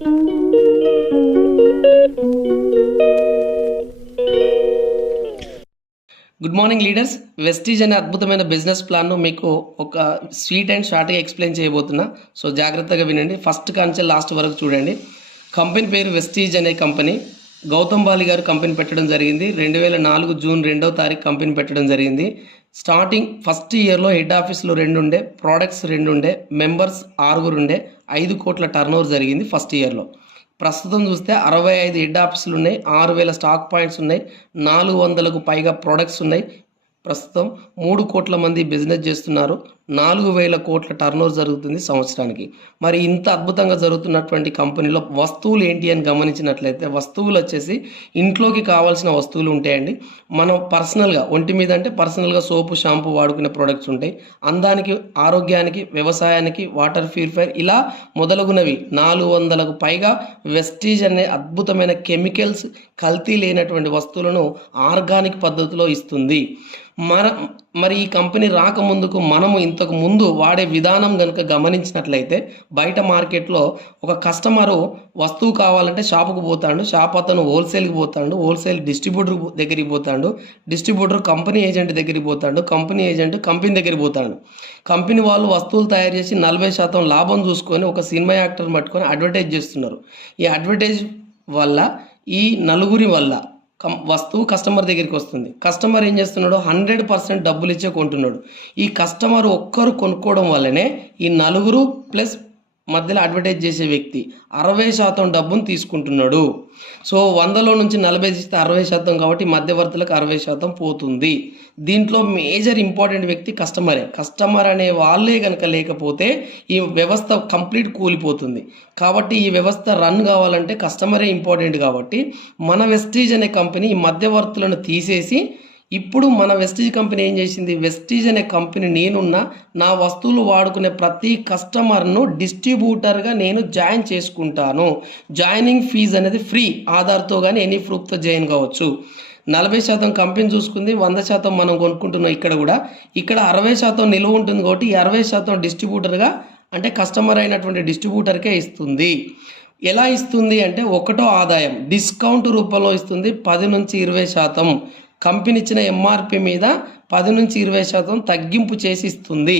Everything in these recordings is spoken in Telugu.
Good morning leaders. వెస్టీజ్ అనే అద్భుతమైన బిజినెస్ ప్లాన్ను మీకు ఒక స్వీట్ అండ్ షార్ట్గా ఎక్స్ప్లెయిన్ చేయబోతున్నా. సో జాగ్రత్తగా వినండి, ఫస్ట్ కాంచెల్ లాస్ట్ వరకు చూడండి. కంపెనీ పేరు వెస్టీజ్ అనే కంపెనీ. గౌతమ్ బాలి గారు కంపెనీ పెట్టడం జరిగింది. 2004 జూన్ 2వ తారీఖు కంపెనీ పెట్టడం జరిగింది. స్టార్టింగ్ ఫస్ట్ ఇయర్లో హెడ్ ఆఫీస్లో 2 ఉండే, ప్రోడక్ట్స్ 2 ఉండే, మెంబర్స్ 6 ఉండే, 5 కోట్ల టర్నోవర్ జరిగింది ఫస్ట్ ఇయర్లో. ప్రస్తుతం చూస్తే 65 హెడ్ ఆఫీసులు ఉన్నాయి, 6000 స్టాక్ పాయింట్స్ ఉన్నాయి, 400కు పైగా ప్రోడక్ట్స్ ఉన్నాయి. ప్రస్తుతం 3 కోట్ల మంది బిజినెస్ చేస్తున్నారు, 4000 కోట్ల టర్నోవర్ జరుగుతుంది సంవత్సరానికి. మరి ఇంత అద్భుతంగా జరుగుతున్నటువంటి కంపెనీలో వస్తువులు ఏంటి అని గమనించినట్లయితే, వస్తువులు వచ్చేసి ఇంట్లోకి కావాల్సిన వస్తువులు ఉంటాయండి. మనం పర్సనల్గా ఒంటి మీద అంటే పర్సనల్గా సోపు షాంపూ వాడుకునే ప్రోడక్ట్స్ ఉంటాయి. అందానికి, ఆరోగ్యానికి, వ్యవసాయానికి, వాటర్ ప్యూరిఫైర్ ఇలా మొదలగునవి 400కు పైగా వెస్టీజ్ అనే అద్భుతమైన కెమికల్స్, కల్తీ లేనటువంటి వస్తువులను ఆర్గానిక్ పద్ధతిలో ఇస్తుంది. మరి ఈ కంపెనీ రాకముందుకు మనము ఇంతకు ముందు వాడే విధానం కనుక గమనించినట్లయితే, బయట మార్కెట్లో ఒక కస్టమరు వస్తువు కావాలంటే షాపుకు పోతాడు, షాప్ అతను హోల్సేల్కి పోతాడు, హోల్సేల్ డిస్ట్రిబ్యూటర్ దగ్గరికి పోతాడు, డిస్ట్రిబ్యూటర్ కంపెనీ ఏజెంట్ దగ్గరికి పోతాడు, కంపెనీ ఏజెంట్ కంపెనీ దగ్గరికి పోతాడు. కంపెనీ వాళ్ళు వస్తువులు తయారు చేసి 40% లాభం చూసుకొని ఒక సినిమా యాక్టర్ పట్టుకొని అడ్వర్టైజ్ చేస్తున్నారు. ఈ అడ్వర్టైజ్ వల్ల, ఈ నలుగురి వల్ల వస్తువు కస్టమర్ దగ్గరికి వస్తుంది. కస్టమర్ ఏం చేస్తున్నాడు, 100% డబ్బులు ఇచ్చే కొంటున్నాడు. ఈ కస్టమర్ ఒక్కరు కొనుక్కోవడం వల్లనే ఈ నలుగురు ప్లస్ మధ్యలో అడ్వర్టైజ్ చేసే వ్యక్తి 60% డబ్బుని తీసుకుంటున్నాడు. సో 100లో నుంచి 40 ఇస్తే 60% కాబట్టి మధ్యవర్తులకు 60% పోతుంది. దీంట్లో మేజర్ ఇంపార్టెంట్ వ్యక్తి కస్టమరే. కస్టమర్ అనే వాళ్ళే కనుక లేకపోతే ఈ వ్యవస్థ కంప్లీట్ కూలిపోతుంది. కాబట్టి ఈ వ్యవస్థ రన్ కావాలంటే కస్టమరే ఇంపార్టెంట్. కాబట్టి మన వెస్టీజ్ అనే కంపెనీ ఈ మధ్యవర్తులను తీసేసి ఇప్పుడు మన వెస్టీజ్ కంపెనీ ఏం చేసింది, వెస్టీజ్ అనే కంపెనీ నేనున్నా నా వస్తువులు వాడుకునే ప్రతి కస్టమర్ను డిస్ట్రిబ్యూటర్గా నేను జాయిన్ చేసుకుంటాను. జాయినింగ్ ఫీజు అనేది ఫ్రీ, ఆధార్తో కానీ ఎనీ ప్రూఫ్తో జాయిన్ కావచ్చు. 40% కంపెనీ చూసుకుంది, 100% మనం కొనుక్కుంటున్నాం. ఇక్కడ 60% నిలువ ఉంటుంది కాబట్టి ఈ 60% డిస్ట్రిబ్యూటర్గా అంటే కస్టమర్ అయినటువంటి డిస్ట్రిబ్యూటర్కే ఇస్తుంది. ఎలా ఇస్తుంది అంటే, ఒకటో ఆదాయం డిస్కౌంట్ రూపంలో ఇస్తుంది. 10 నుంచి 20% కంపెనీ ఇచ్చిన ఎంఆర్పి మీద 10 నుంచి 20% తగ్గింపు చేసి ఇస్తుంది.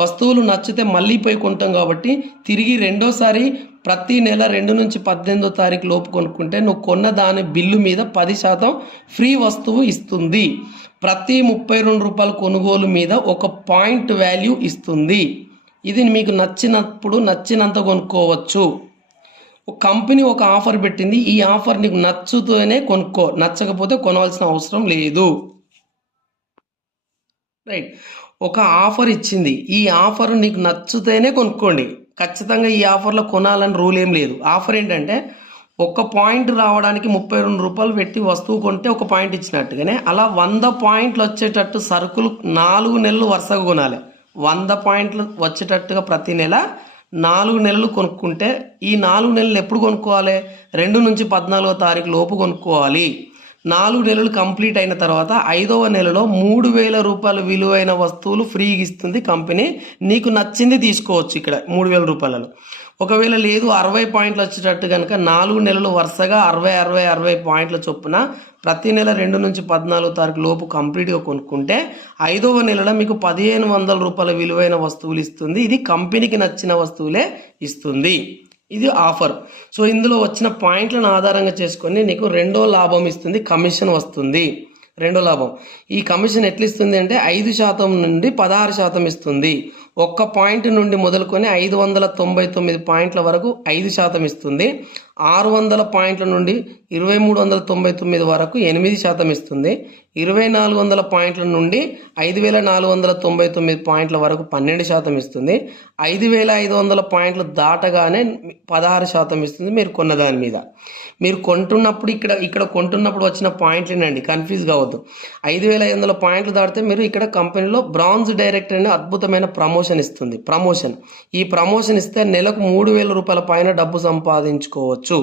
వస్తువులు నచ్చితే మళ్ళీ పోయి కొంటాం కాబట్టి తిరిగి రెండోసారి ప్రతి నెల 2 నుంచి 18వ తారీఖు లోపు కొనుక్కుంటే నువ్వు కొన్న దాని బిల్లు మీద 10% ఫ్రీ వస్తువు ఇస్తుంది. ప్రతి 32 రూపాయల కొనుగోలు మీద ఒక పాయింట్ వాల్యూ ఇస్తుంది. ఇది మీకు నచ్చినప్పుడు నచ్చినంత కొనుక్కోవచ్చు. కంపెనీ ఒక ఆఫర్ పెట్టింది, ఈ ఆఫర్ నీకు నచ్చుతూనే కొనుక్కో, నచ్చకపోతే కొనవలసిన అవసరం లేదు. రైట్, ఒక ఆఫర్ ఇచ్చింది, ఈ ఆఫర్ నీకు నచ్చుతేనే కొనుక్కోండి. ఖచ్చితంగా ఈ ఆఫర్లో కొనాలని రూల్ ఏం లేదు. ఆఫర్ ఏంటంటే, ఒక పాయింట్ రావడానికి 32 రూపాయలు పెట్టి వస్తువు కొంటే ఒక పాయింట్ ఇచ్చినట్టుగానే అలా 100 పాయింట్లు వచ్చేటట్టు సరుకులు 4 నెలలు వరుసగా కొనాలి. 100 పాయింట్లు వచ్చేటట్టుగా ప్రతి నెల 4 నెలలు కొనుక్కుంటే ఈ 4 నెలలు ఎప్పుడు కొనుక్కోవాలి, 2 నుంచి 14వ తారీఖు లోపు కొనుక్కోవాలి. 4 నెలలు కంప్లీట్ అయిన తర్వాత 5వ నెలలో 3000 రూపాయల విలువైన వస్తువులు ఫ్రీగా ఇస్తుంది కంపెనీ. నీకు నచ్చింది తీసుకోవచ్చు. ఇక్కడ 3000 రూపాయలలో ఒకవేళ లేదు 60 పాయింట్లు వచ్చేటట్టు కనుక 4 నెలలు వరుసగా 60 పాయింట్ల చొప్పున ప్రతి నెల 2 నుంచి 14వ తారీఖు లోపు కంప్లీట్గా కొనుక్కుంటే 5వ నెలలో మీకు 1500 రూపాయల విలువైన వస్తువులు ఇస్తుంది. ఇది కంపెనీకి నచ్చిన వస్తువులే ఇస్తుంది. ఇది ఆఫర్. సో ఇందులో వచ్చిన పాయింట్లను ఆధారంగా చేసుకొని నీకు రెండో లాభం ఇస్తుంది, కమిషన్ వస్తుంది. రెండో లాభం, ఈ కమిషన్ ఎట్లా ఇస్తుంది అంటే 5% నుండి 16% ఇస్తుంది. ఒక్క పాయింట్ నుండి మొదలుకొని 599 పాయింట్ల వరకు 5% ఇస్తుంది. 600 పాయింట్ల నుండి 2399 వరకు 8% ఇస్తుంది. 2400 పాయింట్ల నుండి 5499 పాయింట్ల వరకు 12% ఇస్తుంది. 5500 పాయింట్లు దాటగానే 16% ఇస్తుంది మీరు కొన్న దాని మీద. మీరు కొంటున్నప్పుడు ఇక్కడ కొంటున్నప్పుడు వచ్చిన పాయింట్లేనండి, కన్ఫ్యూజ్ కావద్దు. 5500 పాయింట్లు దాటితే మీరు ఇక్కడ కంపెనీలో బ్రాంజ్ డైరెక్టర్ అనే అద్భుతమైన ప్రమోషన్ ఇస్తుంది. ఈ ప్రమోషన్ ఇస్తే నెలకు 3000 రూపాయల పైన డబ్బు సంపాదించుకోవచ్చు.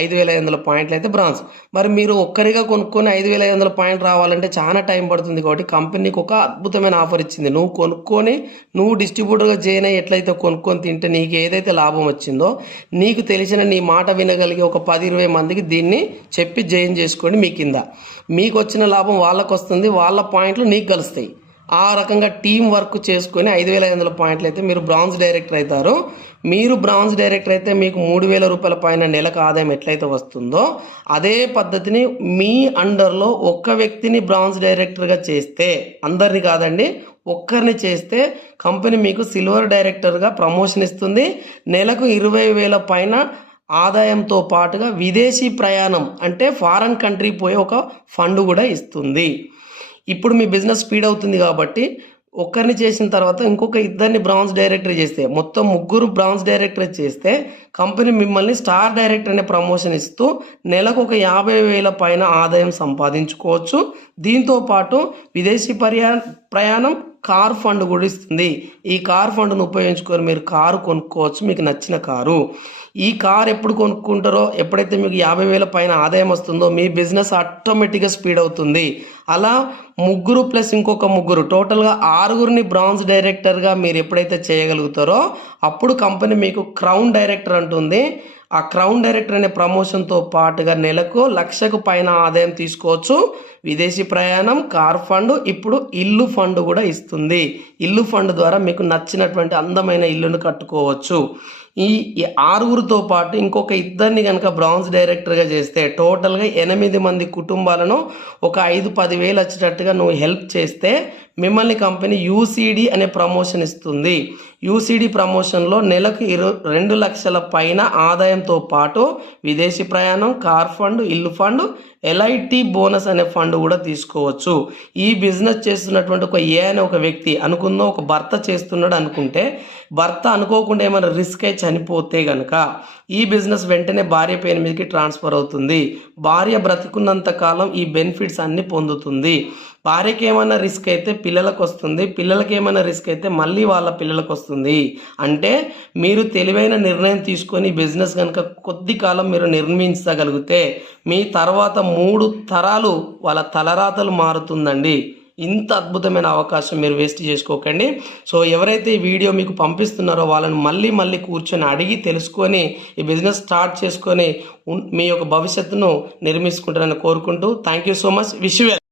5,500 పాయింట్లు అయితే బ్రాంజ్. మరి మీరు ఒక్కరిగా కొనుక్కొని 5,500 పాయింట్లు రావాలంటే చాలా టైం పడుతుంది. కాబట్టి కంపెనీకి ఒక అద్భుతమైన ఆఫర్ ఇచ్చింది. నువ్వు కొనుక్కొని నువ్వు డిస్ట్రిబ్యూటర్గా జాయిన్ అయ్యి ఎట్లయితే కొనుక్కొని తింటే నీకు ఏదైతే లాభం వచ్చిందో, నీకు తెలిసిన నీ మాట వినగలిగే ఒక 10-20 మందికి దీన్ని చెప్పి జాయిన్ చేసుకోండి. మీ కింద మీకు వచ్చిన లాభం వాళ్ళకు వస్తుంది, వాళ్ళ పాయింట్లు నీకు కలుస్తాయి. ఆ రకంగా టీం వర్క్ చేసుకొని 5,500 పాయింట్లు అయితే మీరు బ్రాంజ్ డైరెక్టర్ అవుతారు. మీరు బ్రాంజ్ డైరెక్టర్ అయితే మీకు 3,000 రూపాయల పైన నెలకు ఆదాయం ఎట్లయితే వస్తుందో, అదే పద్ధతిని మీ అండర్లో ఒక్క వ్యక్తిని బ్రాంజ్ డైరెక్టర్గా చేస్తే, అందరిని కాదండి, ఒక్కరిని చేస్తే కంపెనీ మీకు సిల్వర్ డైరెక్టర్గా ప్రమోషన్ ఇస్తుంది. నెలకు 20,000 పైన ఆదాయంతో పాటుగా విదేశీ ప్రయాణం అంటే ఫారెన్ కంట్రీ పోయే ఒక ఫండ్ కూడా ఇస్తుంది. ఇప్పుడు మీ బిజినెస్ స్పీడ్ అవుతుంది కాబట్టి ఒక్కరిని చేసిన తర్వాత ఇంకొక ఇద్దరిని బ్రాంజ్ డైరెక్టర్ చేస్తే, మొత్తం 3 బ్రాంజ్ డైరెక్టర్ చేస్తే కంపెనీ మిమ్మల్ని స్టార్ డైరెక్టర్ అనే ప్రమోషన్ ఇస్తూ నెలకు ఒక 50,000 పైన ఆదాయం సంపాదించుకోవచ్చు. దీంతో పాటు విదేశీ ప్రయాణం కార్ ఫండ్ కూడా ఇస్తుంది. ఈ కార్ ఫండ్ను ఉపయోగించుకొని మీరు కారు కొనుక్కోవచ్చు, మీకు నచ్చిన కారు. ఈ కార్ ఎప్పుడు కొనుక్కుంటారో, ఎప్పుడైతే మీకు 50,000 పైన ఆదాయం వస్తుందో మీ బిజినెస్ ఆటోమేటిక్గా స్పీడ్ అవుతుంది. అలా 3 ప్లస్ ఇంకొక 3 టోటల్గా 6గురిని బ్రాంజ్ డైరెక్టర్గా మీరు ఎప్పుడైతే చేయగలుగుతారో అప్పుడు కంపెనీ మీకు క్రౌన్ డైరెక్టర్ అంటుంది. ఆ క్రౌన్ డైరెక్టర్ అనే ప్రమోషన్తో పాటుగా నెలకు 1,00,000 పైన ఆదాయం తీసుకోవచ్చు. విదేశీ ప్రయాణం, కార్ ఫండ్, ఇప్పుడు ఇల్లు ఫండ్ కూడా ఇస్తుంది. ఇల్లు ఫండ్ ద్వారా మీకు నచ్చినటువంటి అందమైన ఇల్లును కట్టుకోవచ్చు. ఈ 6గురితో పాటు ఇంకొక ఇద్దరిని కనుక బ్రాంజ్ డైరెక్టర్గా చేస్తే టోటల్గా 8 మంది కుటుంబాలను ఒక 5-10 వేలు వచ్చేటట్టుగా నువ్వు హెల్ప్ చేస్తే మిమ్మల్ని కంపెనీ యూసీడీ అనే ప్రమోషన్ ఇస్తుంది. యూసీడీ ప్రమోషన్లో నెలకు 2 లక్షల పైన ఆదాయంతో పాటు విదేశీ ప్రయాణం, కార్ ఫండ్, ఇల్లు ఫండ్, ఎల్ఐటి బోనస్ అనే ఫండ్ కూడా తీసుకోవచ్చు. ఈ బిజినెస్ చేస్తున్నటువంటి ఒక ఏ అనే ఒక వ్యక్తి అనుకుందాం, ఒక భర్త చేస్తున్నాడు అనుకుంటే, భర్త అనుకోకుండా ఏమైనా రిస్క్ అయి చనిపోతే గనక ఈ బిజినెస్ వెంటనే భార్య పేరు మీదకి ట్రాన్స్ఫర్ అవుతుంది. భార్య బ్రతికున్నంత కాలం ఈ బెనిఫిట్స్ అన్ని పొందుతుంది. భార్యకి ఏమైనా రిస్క్ అయితే పిల్లలకు వస్తుంది, పిల్లలకి ఏమైనా రిస్క్ అయితే మళ్ళీ వాళ్ళ పిల్లలకు వస్తుంది. అంటే మీరు తెలివైన నిర్ణయం తీసుకొని బిజినెస్ కనుక కొద్ది కాలం మీరు నిర్మించగలిగితే మీ తర్వాత 3 తరాలు వాళ్ళ తలరాతలు మారుతుందండి. ఇంత అద్భుతమైన అవకాశం మీరు వేస్ట్ చేసుకోకండి. సో ఎవరైతే ఈ వీడియో మీకు పంపిస్తున్నారో వాళ్ళని మళ్ళీ కూర్చొని అడిగి తెలుసుకొని ఈ బిజినెస్ స్టార్ట్ చేసుకొని మీ యొక్క భవిష్యత్తును నిర్మించుకుంటారని కోరుకుంటూ thank you so much. Wish you well.